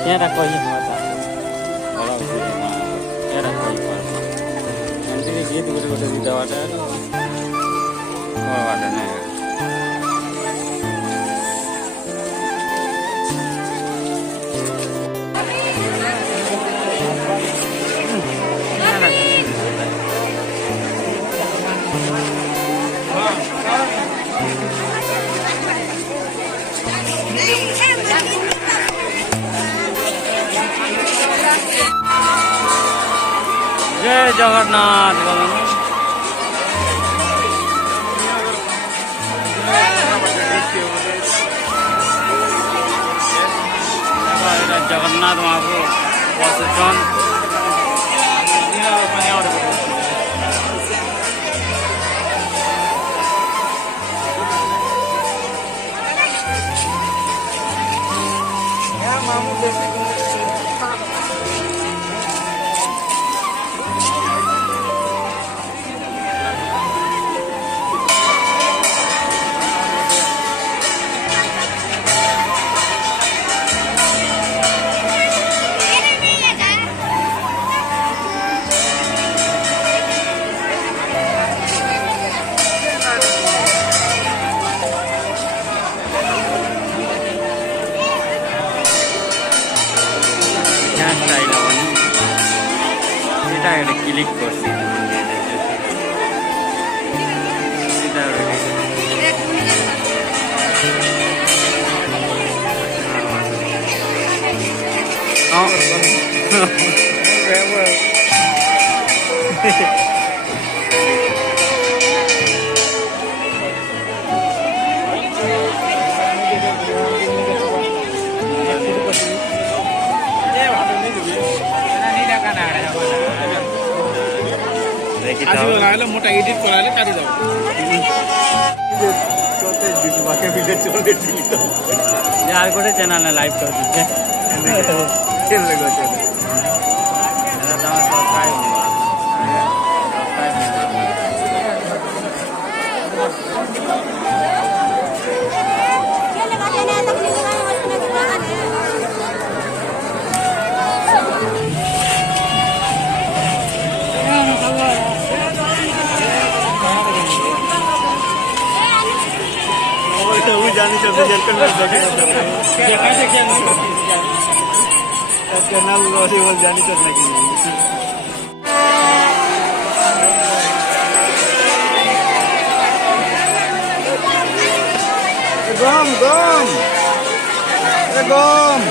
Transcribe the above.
क्या रखो ये होता बड़ा उसे ना क्या रखो ये पर मंदिर के गीत गुटे गुटे दी दवाटा और वाटा नहीं जय जगन्नाथ जगन्नाथ महाप्रभु बसुछन क्लिक करছি आज मोटा एडिट कराले काटी दाओ चलते दिसु बाके वीडियो चलते दिली तो यार गोटे चैनल ने लाइव कर दीजिए खेल लगो चलो मेरा दाम सब्सक्राइब जानी चलते चैनल जानी चलने की गम गम गम